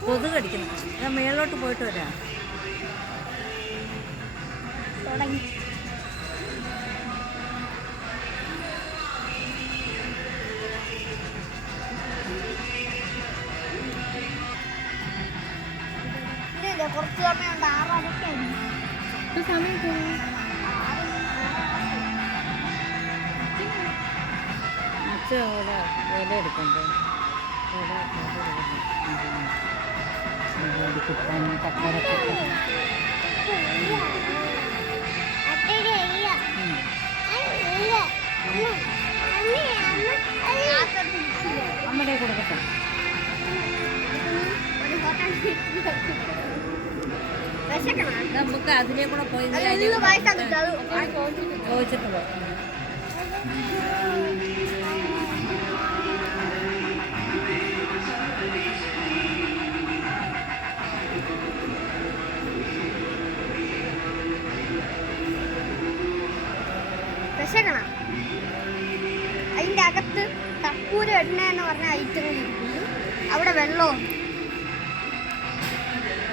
കൊതുക് കടിക്കുന്നു. ഞാൻ മേളിലോട്ട് പോയിട്ട് വരാം. തുടങ്ങി. കുറച്ച് സമയമുണ്ട്. 6:30 സമയത്ത് അച്ഛൻ അവിടെ വില എടുക്കണ്ടേ? അമ്മയുടെ കൊടുക്കട്ടെ. നമുക്ക് അതിലേ കൂടെ പോയി ചോദിച്ചിട്ട് പോയി. വിശക്കണം. അതിൻ്റെ അകത്ത് കർപ്പൂരം എണ്ണ എന്ന് പറഞ്ഞ ഐറ്റങ്ങൾ ഇരിക്കുന്നു. അവിടെ വെള്ളവും